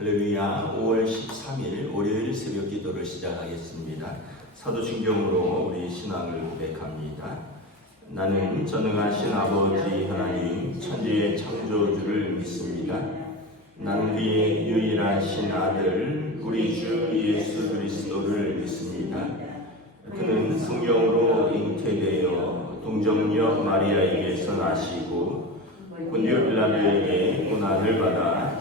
할렐루야 5월 13일 월요일 새벽 기도를 시작하겠습니다. 사도신경으로 우리 신앙을 고백합니다. 나는 전능하신 아버지 하나님 천지의 창조주를 믿습니다. 나는 그의 유일하신 아들 우리 주 예수 그리스도를 믿습니다. 그는 성경으로 잉태되어 동정녀 마리아에게서 나시고 본디오 빌라도에게 고난을 받아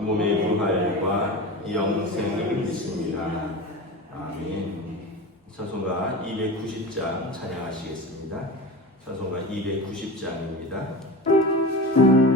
몸의 부활과 영생을 믿습니다. 아멘. 찬송가 290장 찬양하시겠습니다. 찬송가 290장입니다.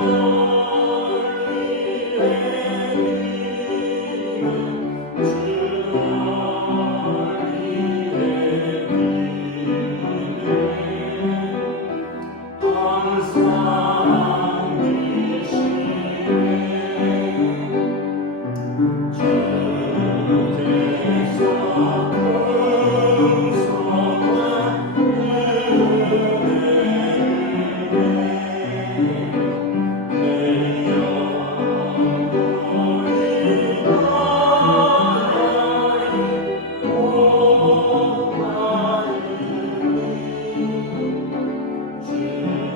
Lord.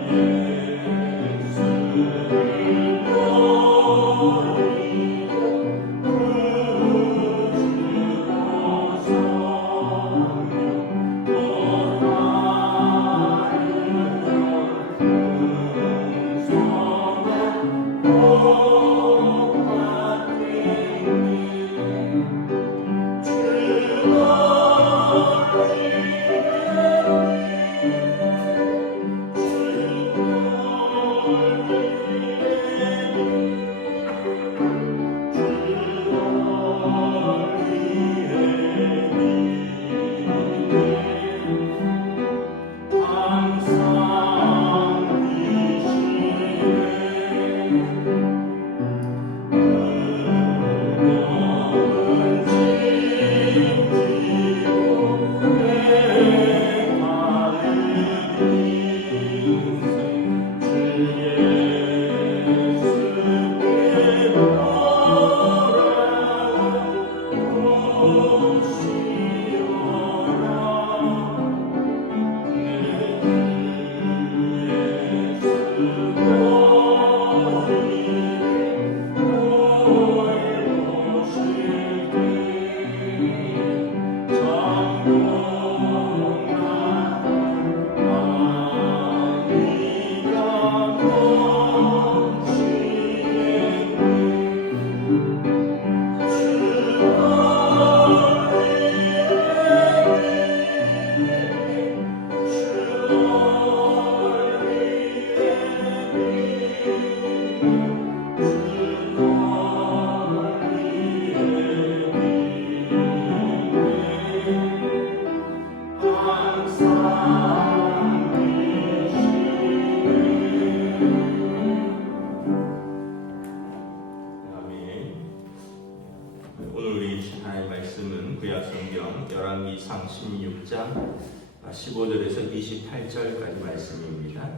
Amen. songs. 16장 15절에서 28절까지 말씀입니다.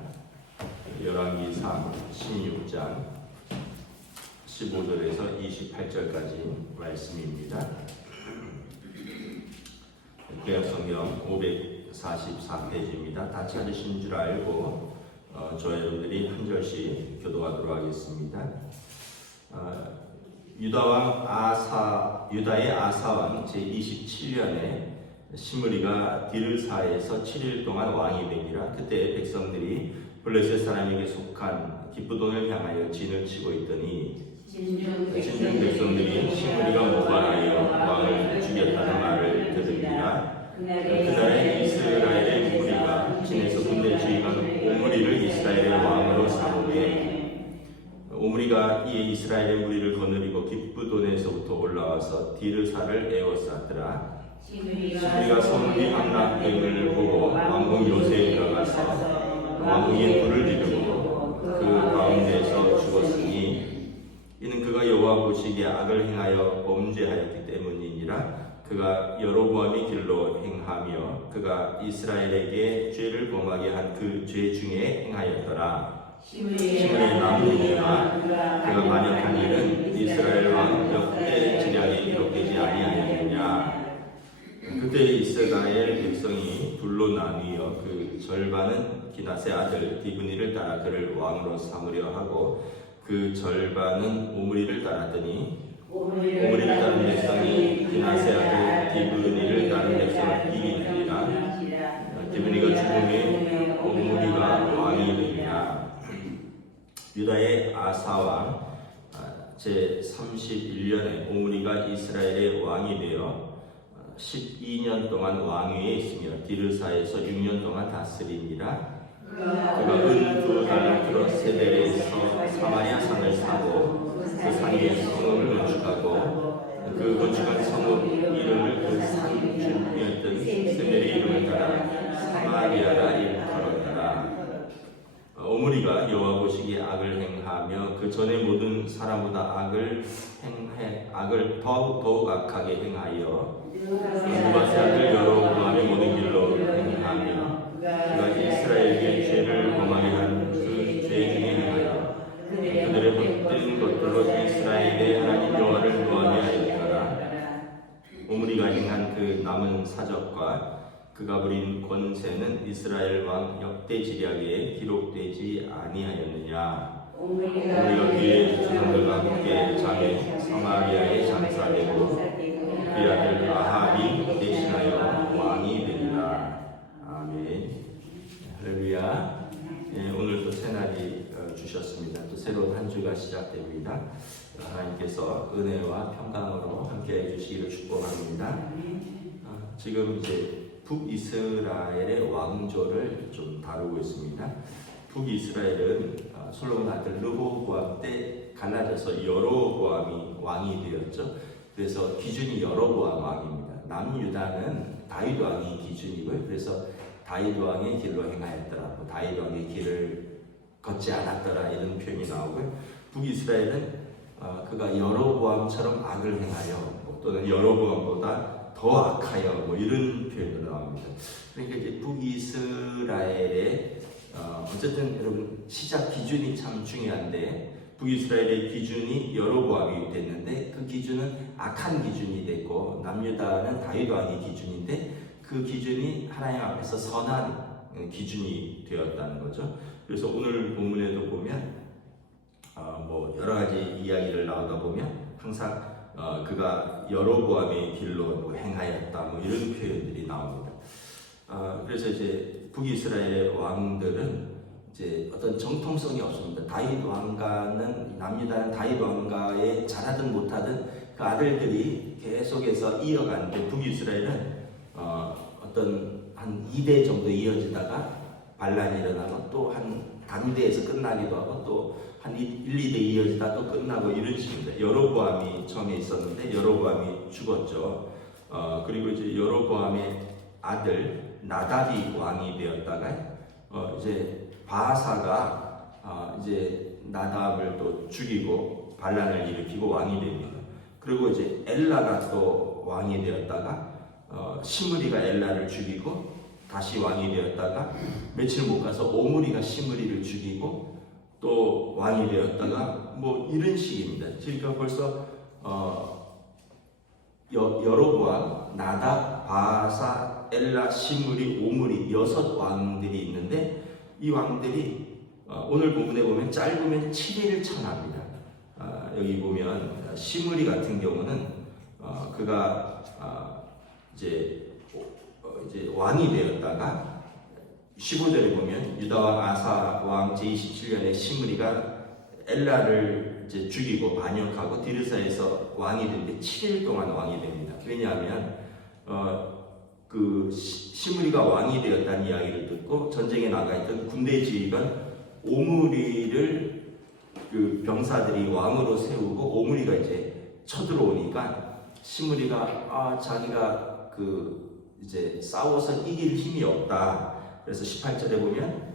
열왕기상 16장 15절에서 28절까지 말씀입니다. 구약성경 544페이지입니다. 다 찾으신 줄 알고 어, 저 여러분들이 한 절씩 교도하도록 하겠습니다. 어, 유다왕 아사 유다의 아사왕 제 27년에 시므리가 디르사에서 7일 동안 왕이 되니라. 그때 백성들이 블레셋 사람에게 속한 기쁘돈을 향하여 진을 치고 있더니 진중 백성들이 시므리가 모발하여 왕을 죽였다는 말을 들으니라. 그날에 이스라엘의 무리가 진에서 군대 지휘관 오므리를 이스라엘의 왕으로 삼으되 오므리가 이에 이스라엘의 무리를 거느리고 기쁘돈에서부터 올라와서 디르사를 에워쌌더라 시므리가 성비 함락됨을 보고 왕궁 요새에 들어가서 왕궁에 불을 지르고 그 가운데서 죽었으니 이는 그가 여호와 보시기에 악을 행하여 범죄하였기 때문이니라. 그가 여로보암의 길로 행하며 그가 이스라엘에게 죄를 범하게 한 그 죄 중에 행하였더라. 시므리의 남편이나 그가 반역한 일은 이스라엘 왕 역대 지략에 기록되지 아니하였느냐 그때 이스라엘 백성이 둘로 나뉘어 그 절반은 기나세 아들 디브니를 따라 그를 왕으로 삼으려 하고 그 절반은 오므리를 따랐더니 오므리를 따른 백성이 기나세 아들 디브니를 따른 백성을 이기니라. 디브니가 죽음에 오므리가 왕이 되니라. 유다의 아사왕 아, 제 31년에 오므리가 이스라엘의 왕이 되어 12년 동안 왕위에 있으며 디르사에서 6년 동안 다스리니라 그가 은두 달란트로 세델에서 사마리아 산을 사고 그 산에 성읍을 건축하고 그 건축한 성읍 이름을 그산 주이었던 세델의 이름을 따라 사마리아라 일컬었더라. 오므리가 여호와 보시기에 악을 행하며 그 전에 모든 사람보다 악을 악을 더욱 더욱 악하게 행하여 누바세 아들 여로보암의 모든 길로 행하며 그가 이스라엘에게 죄를 범하게 한 그 죄 중에 행하여 그들의 헛된 것들로 이스라엘의 하나님 여호와를 노하게 하였더라. 오므리가 행한 그 남은 사적과 그가 부린 권세는 이스라엘 왕 역대 지략에 기록되지 아니하였느냐? 우리가 그의 조상들과 함께 장에 사마리아에 장사되고 그의 아들 아합이 대신하여 왕이 되리라 아멘. 할렐루야. 예, 오늘 또 새날이 어, 주셨습니다. 또 새로운 한 주가 시작됩니다. 하나님께서 은혜와 평강으로 함께 해주시기를 축복합니다. 어, 지금 이제 북이스라엘의 왕조를 좀 다루고 있습니다. 북이스라엘은 어, 솔로몬 아들 르호보암 때 갈라져서 여로보암이 왕이 되었죠. 그래서 기준이 여로보암 왕입니다. 남유다는 다윗 왕이 기준이고요. 그래서 다윗 왕의 길로 행하였더라. 뭐 다윗 왕의 길을 걷지 않았더라 이런 표현이 나오고요. 북이스라엘은 어, 그가 여로보암처럼 악을 행하여 뭐 또는 여로보암보다 더 악하여 뭐 이런 표현도 나옵니다. 그러니까 이제 북이스라엘의 어, 어쨌든 여러분 시작 기준이 참 중요한데 북이스라엘의 기준이 여로보암이 됐는데 그 기준은 악한 기준이 됐고 남유다는 다윗 왕의 기준인데 그 기준이 하나님 앞에서 선한 기준이 되었다는 거죠. 그래서 오늘 본문에도 보면 어, 뭐 여러 가지 이야기를 나오다 보면 항상 어, 그가 여로보암의 길로 뭐 행하였다 뭐 이런 표현들이 나옵니다. 어, 그래서 이제 북이스라엘의 왕들은 이제 어떤 정통성이 없습니다. 다윗 왕가는 남유다는 다윗 왕가에 잘하든 못하든 그 아들들이 계속해서 이어가는데 북이스라엘은 어, 어떤 한 2대 정도 이어지다가 반란이 일어나고 또 한 단대에서 끝나기도 하고 또 한 1, 2대 이어지다 또 끝나고 이런 식입니다. 여로보암이 처음에 있었는데 여로보암이 죽었죠. 어, 그리고 이제 여로보암의 아들 나답이 왕이 되었다가 어, 이제 바사가 어, 이제 나답을 또 죽이고 반란을 일으키고 왕이 됩니다. 그리고 이제 엘라가 또 왕이 되었다가 어, 시므리가 엘라를 죽이고 다시 왕이 되었다가 며칠 못 가서 오므리가 시므리를 죽이고 또 왕이 되었다가 뭐 이런 식입니다. 그러니까 벌써 어, 여, 여로보암, 나답, 바사, 엘라, 시므리, 오므리 여섯 왕들이 있는데 이 왕들이 어, 오늘 본문에 보면 짧으면 7일 천합니다. 아, 여기 보면 시므리 같은 경우는 어, 그가 아, 이제 어, 이제 왕이 되었다가 15절에 보면 유다 왕 아사 왕 제27년에 시므리가 엘라를 이제 죽이고 반역하고 디르사에서 왕이 되는데 7일 동안 왕이 됩니다. 왜냐하면 어, 그 시- 시므리가 왕이 되었다는 이야기를 듣고 전쟁에 나가 있던 군대 지휘관 오므리를 그 병사들이 왕으로 세우고 오므리가 이제 쳐들어오니까 시므리가 아 자기가 그 이제 싸워서 이길 힘이 없다. 그래서 18절에 보면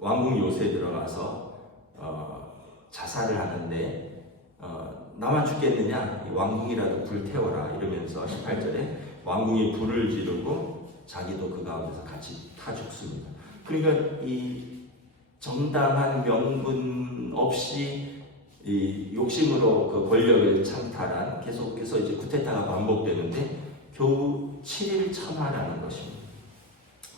왕궁 요새 들어가서 어, 자살을 하는데 어, 나만 죽겠느냐 이 왕궁이라도 불태워라 이러면서 18절에 왕궁에 불을 지르고 자기도 그 가운데서 같이 타 죽습니다. 그러니까 이 정당한 명분 없이 이 욕심으로 그 권력을 창탈한 계속해서 이제 쿠데타가 반복되는데 겨우 7일 천하라는 것입니다.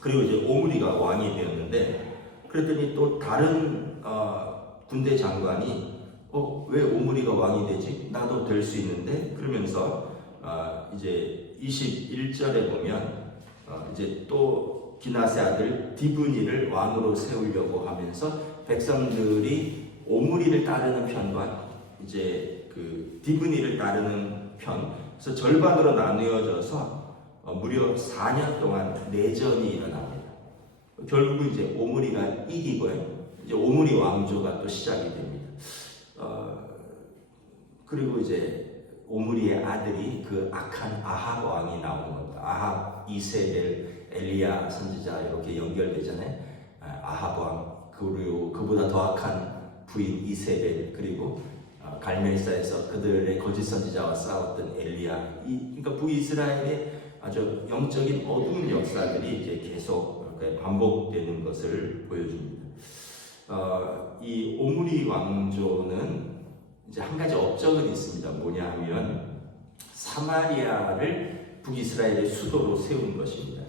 그리고 이제 오므리가 왕이 되었는데 그랬더니 또 다른 어, 군대 장관이 어, 왜 오므리가 왕이 되지? 나도 될 수 있는데 그러면서 어, 이제 21절에 보면 어, 이제 또 기나세 아들 디브니를 왕으로 세우려고 하면서 백성들이 오므리를 따르는 편과 이제 그 디브니를 따르는 편, 그래서 절반으로 나누어져서 어, 무려 4년 동안 내전이 일어납니다. 결국은 이제 오므리가 이기고요. 이제 오므리 왕조가 또 시작이 됩니다. 어, 그리고 이제 오므리의 아들이 그 악한 아합 왕이 나오는 겁니다. 아합, 이세벨, 엘리야 선지자 이렇게 연결되잖아요. 아, 아합 왕 그리고 그보다 더 악한 부인 이세벨 그리고 어, 갈멜사에서 그들의 거짓 선지자와 싸웠던 엘리야. 이 그러니까 북이스라엘의 아주 영적인 어두운 역사들이 이제 계속 반복되는 것을 보여줍니다. 어, 이 오므리 왕조는 이제 한 가지 업적은 있습니다. 뭐냐 하면 사마리아를 북이스라엘의 수도로 세운 것입니다.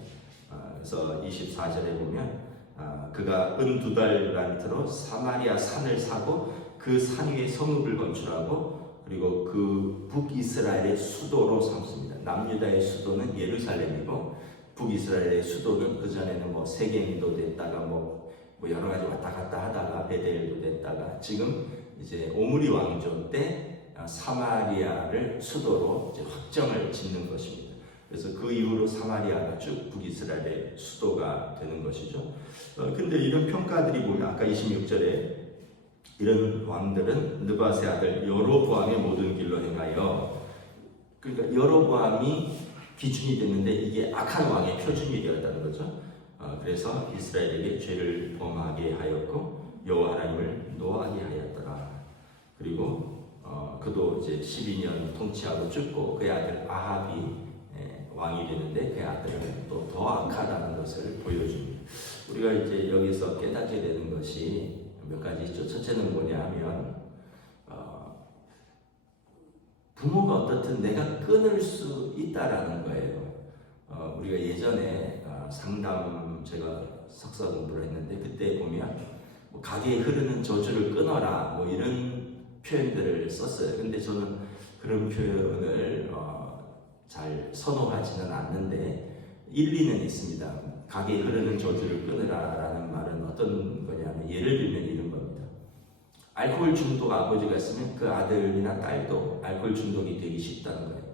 어, 그래서 24절에 보면 아, 그가 은 두 달란트로 사마리아 산을 사고 그 산 위에 성읍을 건축하고 그리고 그 북이스라엘의 수도로 삼습니다. 남유다의 수도는 예루살렘이고 북이스라엘의 수도는 그 전에는 뭐 세겜도 됐다가 뭐, 뭐 여러 가지 왔다 갔다 하다가 베델도 됐다가 지금 이제 오므리 왕조 때 아, 사마리아를 수도로 확정을 짓는 것입니다. 그래서 그 이후로 사마리아가 쭉 북이스라엘의 수도가 되는 것이죠. 어, 근데 이런 평가들이 보면 아까 26절에 이런 왕들은 느바세 아들 여로보암의 모든 길로 행하여 그러니까 여로보암이 기준이 됐는데 이게 악한 왕의 표준이 되었다는 거죠. 어, 그래서 이스라엘에게 죄를 범하게 하였고 여호와 하나님을 노하게 하였더라. 그리고 어, 그도 이제 12년 통치하고 죽고 그의 아들 아합이 예, 왕이 되는데 그의 아들은 또 더 악하다는 것을 보여줍니다. 우리가 이제 여기서 깨닫게 되는 것이 몇 가지 있죠. 첫째는 뭐냐 하면 어, 부모가 어떻든 내가 끊을 수 있다라는 거예요. 어, 우리가 예전에 어, 상담 제가 석사 공부를 했는데 그때 보면 뭐 가게에 흐르는 저주를 끊어라 뭐 이런 표현들을 썼어요. 근데 저는 그런 표현을 어, 잘 선호하지는 않는데 일리는 있습니다. 가게에 흐르는 저주를 끊으라라는 말은 어떤 거냐면 예를 들면 이런 겁니다. 알코올 중독 아버지가 있으면 그 아들이나 딸도 알코올 중독이 되기 쉽다는 거예요.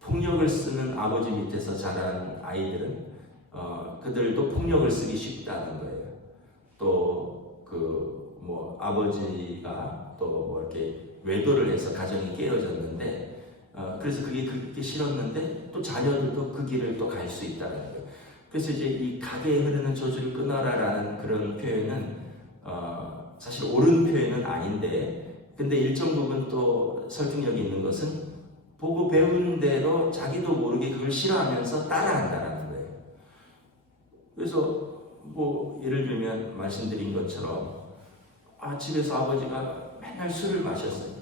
폭력을 쓰는 아버지 밑에서 자란 아이들은 어, 그들도 폭력을 쓰기 쉽다는 거예요. 또그뭐 아버지가 또 뭐 이렇게 외도를 해서 가정이 깨어졌는데 어, 그래서 그게 그게 싫었는데 또 자녀들도 그 길을 또 갈 수 있다는 거예요. 그래서 이제 이 가게에 흐르는 저주를 끊어라라는 그런 표현은 어, 사실 옳은 표현은 아닌데 근데 일정 부분 또 설득력이 있는 것은 보고 배운 대로 자기도 모르게 그걸 싫어하면서 따라한다라는 거예요. 그래서 뭐 예를 들면 말씀드린 것처럼 아 집에서 아버지가 맨날 술을 마셨어요.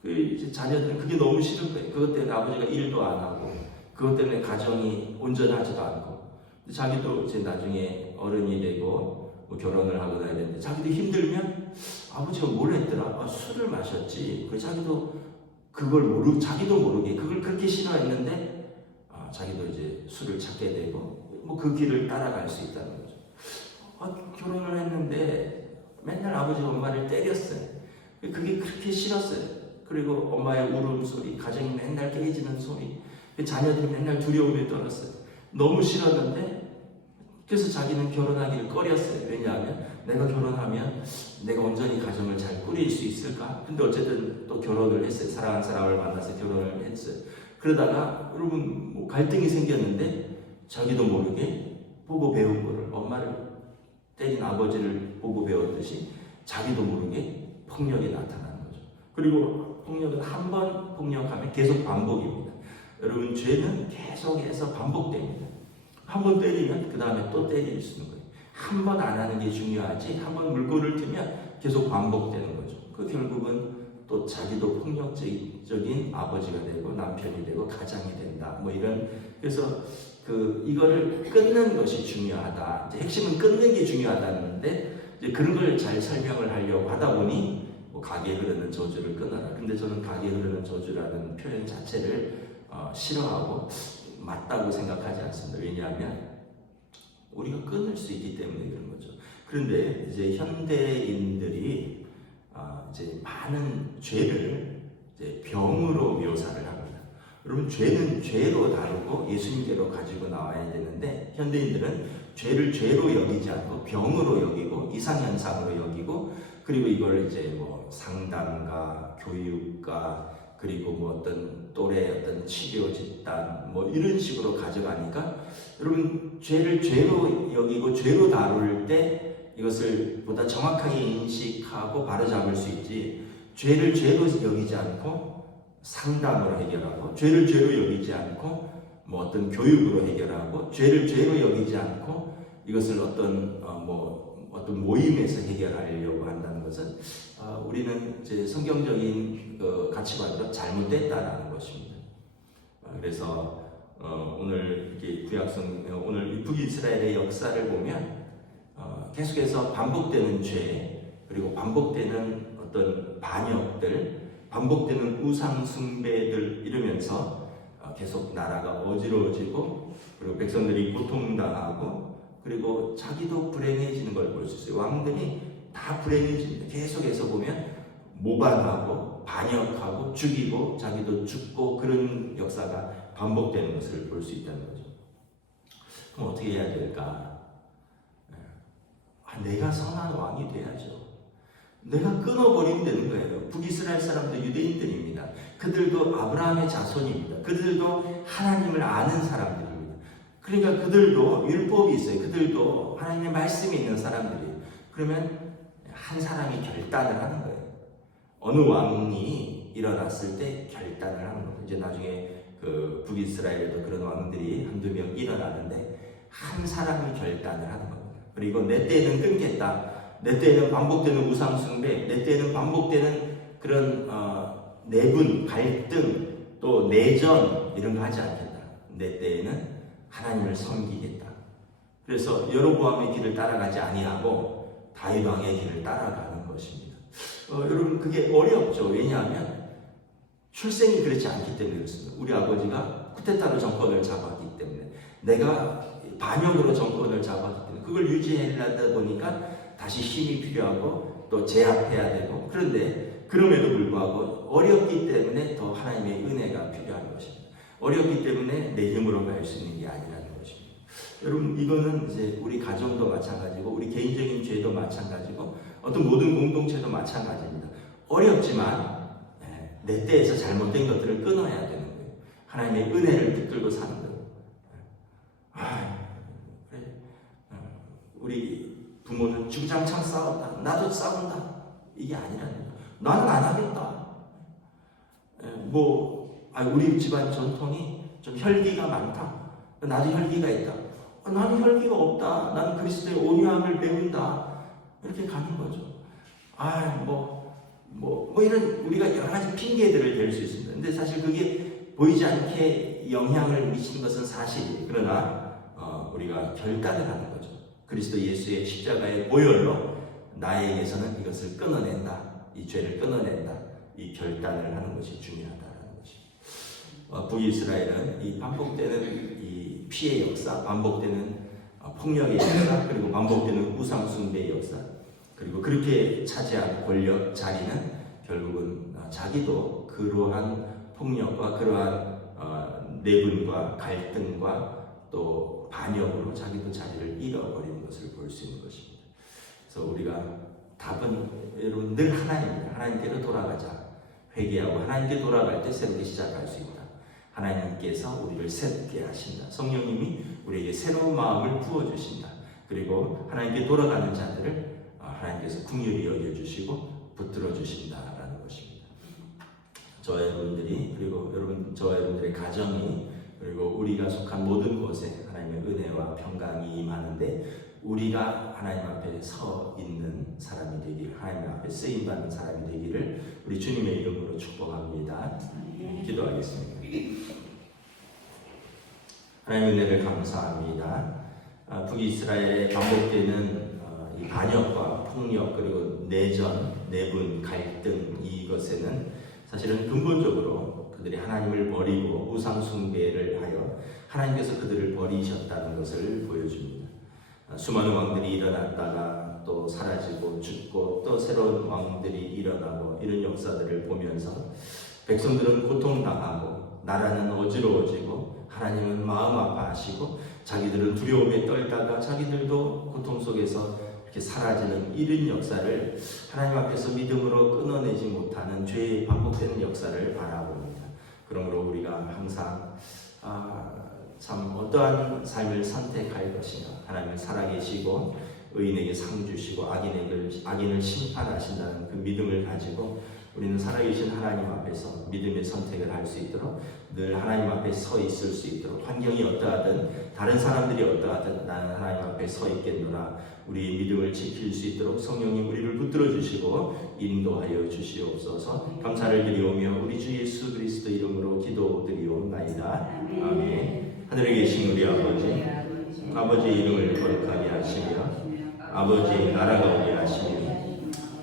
그 이제 자녀들은 그게 너무 싫은 거예요. 그것 때문에 아버지가 일도 안 하고 그것 때문에 가정이 온전하지도 않고 자기도 이제 나중에 어른이 되고 뭐 결혼을 하거나 해야 되는데 자기도 힘들면 아버지가 뭘 했더라? 아, 술을 마셨지. 그 자기도 그걸 모르 자기도 모르게 그걸 그렇게 싫어했는데 아, 자기도 이제 술을 찾게 되고 뭐 그 길을 따라갈 수 있다는 거죠. 아, 결혼을 했는데 맨날 아버지 엄마를 때렸어요. 그게 그렇게 싫었어요. 그리고 엄마의 울음소리, 가정이 맨날 깨지는 소리, 그 자녀들이 맨날 두려움에 떨었어요. 너무 싫었는데 그래서 자기는 결혼하기를 꺼렸어요. 왜냐하면 내가 결혼하면 내가 온전히 가정을 잘 꾸릴 수 있을까? 근데 어쨌든 또 결혼을 했어요. 사랑하는 사람을 만나서 결혼을 했어요. 그러다가 여러분 뭐 갈등이 생겼는데 자기도 모르게 보고 배운 거를 엄마를 때린 아버지를 보고 배웠듯이 자기도 모르게 폭력이 나타나는 거죠. 그리고 폭력은 한 번 폭력하면 계속 반복입니다. 여러분 죄는 계속해서 반복됩니다. 한 번 때리면 그 다음에 또 때릴 수 있는 거예요. 한 번 안 하는 게 중요하지 한 번 물꼬를 트면 계속 반복되는 거죠. 그 결국은 또 자기도 폭력적인 아버지가 되고 남편이 되고 가장이 된다. 뭐 이런 그래서 그 이거를 끊는 것이 중요하다. 이제 핵심은 끊는 게 중요하다는데 이제 그런 걸 잘 설명을 하려고 하다 보니 뭐 가게 흐르는 저주를 끊어라. 근데 저는 가게 흐르는 저주라는 표현 자체를 어, 싫어하고 맞다고 생각하지 않습니다. 왜냐하면 우리가 끊을 수 있기 때문에 그런 거죠. 그런데 이제 현대인들이 어, 이제 많은 죄를 이제 병으로 묘사를 합니다. 여러분 죄는 죄로 다루고 예수님께로 가지고 나와야 되는데 현대인들은 죄를 죄로 여기지 않고 병으로 여기고 이상현상으로 여기고 그리고 이걸 이제 뭐 상담가, 교육가 그리고 뭐 어떤 또래 어떤 치료 집단 뭐 이런 식으로 가져가니까 여러분 죄를 죄로 여기고 죄로 다룰 때 이것을 보다 정확하게 인식하고 바로잡을 수 있지 죄를 죄로 여기지 않고 상담으로 해결하고 죄를 죄로 여기지 않고 뭐 어떤 교육으로 해결하고 죄를 죄로 여기지 않고 이것을 어떤 어, 뭐 어떤 모임에서 해결하려고 한다는 것은 어, 우리는 이제 성경적인 그 가치관으로 잘못됐다라는 것입니다. 어, 그래서 어, 오늘 이렇게 구약성 어, 오늘 북이스라엘의 역사를 보면 어, 계속해서 반복되는 죄 그리고 반복되는 어떤 반역들 반복되는 우상 숭배들 이러면서 어, 계속 나라가 어지러워지고 그리고 백성들이 고통당하고 그리고 자기도 불행해지는 걸 볼 수 있어요. 왕들이 다 불행해집니다. 계속해서 보면 모반하고 반역하고 죽이고 자기도 죽고 그런 역사가 반복되는 것을 볼 수 있다는 거죠. 그럼 어떻게 해야 될까? 아, 내가 선한 왕이 돼야죠. 내가 끊어버리면 되는 거예요. 북이스라엘 사람도 유대인들입니다. 그들도 아브라함의 자손입니다. 그들도 하나님을 아는 사람들입니다. 그러니까 그들도 율법이 있어요. 그들도 하나님의 말씀이 있는 사람들이에요. 그러면 한 사람이 결단을 하는 거예요. 어느 왕이 일어났을 때 결단을 하는 거예요. 이제 나중에 그 북이스라엘에도 그런 왕들이 한두 명 일어나는데 한 사람이 결단을 하는 겁니다. 그리고 내 때는 끊겠다. 내 때에는 반복되는 우상숭배, 내 때에는 반복되는 그런 어, 내분, 갈등, 또 내전 이런 거 하지 않겠다. 내 때에는 하나님을 섬기겠다. 그래서 여로보암의 길을 따라가지 아니하고 다윗 왕의 길을 따라가는 것입니다. 어, 여러분 그게 어렵죠. 왜냐하면 출생이 그렇지 않기 때문에 그렇습니다. 우리 아버지가 쿠데타로 정권을 잡았기 때문에 내가 반역으로 정권을 잡았기 때문에 그걸 유지하려다 보니까 다시 힘이 필요하고 또 제압해야 되고 그런데 그럼에도 불구하고 어렵기 때문에 더 하나님의 은혜가 필요한 것입니다. 어렵기 때문에 내 힘으로 갈수 있는 게 아니라는 것입니다. 여러분 이거는 이제 우리 가정도 마찬가지고 우리 개인적인 죄도 마찬가지고 어떤 모든 공동체도 마찬가지입니다. 어렵지만 예, 내 때에서 잘못된 것들을 끊어야 되는 거예요. 하나님의 은혜를 붙들고 사는 거예요. 아. 어, 우리 부모는 주장창 싸웠다. 나도 싸운다. 이게 아니라는 거예요. 나는 안 하겠다. 예, 뭐 아, 우리 집안 전통이 좀 혈기가 많다. 나도 혈기가 있다. 아, 나는 혈기가 없다. 나는 그리스도의 온유함을 배운다. 이렇게 가는 거죠. 아, 뭐, 뭐, 뭐 이런 우리가 여러 가지 핑계들을 댈 수 있습니다. 근데 사실 그게 보이지 않게 영향을 미치는 것은 사실이에요. 그러나 어, 우리가 결단을 하는 거죠. 그리스도 예수의 십자가의 보혈로 나에게서는 이것을 끊어낸다. 이 죄를 끊어낸다. 이 결단을 하는 것이. 어, 북이스라엘은 이 반복되는 이 피해 역사, 반복되는 어, 폭력의 역사, 그리고 반복되는 우상숭배의 역사, 그리고 그렇게 차지한 권력 자리는 결국은 어, 자기도 그러한 폭력과 그러한 어, 내분과 갈등과 또 반역으로 자기도 자리를 잃어버리는 것을 볼 수 있는 것입니다. 그래서 우리가 답은 여러분 늘 하나입니다. 하나님께로 돌아가자. 회개하고 하나님께 돌아갈 때 새롭게 시작할 수 있다. 하나님께서 우리를 새롭게 하신다. 성령님이 우리에게 새로운 마음을 부어주신다. 그리고 하나님께 돌아가는 자들을 어, 하나님께서 궁휼히 여겨주시고 붙들어 주신다라는 것입니다. 저와 여러분들이 그리고 여러분 저와 여러분들의 가정이 그리고 우리가 속한 모든 곳에 하나님의 은혜와 평강이 임하는데 우리가 하나님 앞에 서 있는 사람이 되길 하나님 앞에 쓰임 받는 사람이 되기를 우리 주님의 이름으로 축복합니다. 기도하겠습니다. 하나님 은혜를 감사합니다. 아, 북이스라엘에 반복되는 어, 이 반역과 폭력 그리고 내전, 내분, 갈등 이것에는 사실은 근본적으로 그들이 하나님을 버리고 우상 숭배를 하여 하나님께서 그들을 버리셨다는 것을 보여줍니다. 아, 수많은 왕들이 일어났다가 또 사라지고 죽고 또 새로운 왕들이 일어나고 이런 역사들을 보면서 백성들은 고통당하고 나라는 어지러워지고 하나님은 마음 아파하시고 자기들은 두려움에 떨다가 자기들도 고통 속에서 이렇게 사라지는 이런 역사를 하나님 앞에서 믿음으로 끊어내지 못하는 죄의 반복되는 역사를 바라봅니다. 그러므로 우리가 항상 아, 참 어떠한 삶을 선택할 것인가 하나님을 살아계시고 의인에게 상 주시고 악인에게 악인을 심판하신다는 그 믿음을 가지고 우리는 살아계신 하나님 앞에서 믿음의 선택을 할 수 있도록 늘 하나님 앞에 서 있을 수 있도록 환경이 어떠하든 다른 사람들이 어떠하든 나는 하나님 앞에 서 있겠노라. 우리의 믿음을 지킬 수 있도록 성령님 우리를 붙들어 주시고 인도하여 주시옵소서. 감사를 드리오며 우리 주 예수 그리스도 이름으로 기도드리옵나이다. 아멘. 하늘에 계신 우리 아버지. 아버지의 이름을 거룩하게 하시며 아버지의 나라가 오게 하시며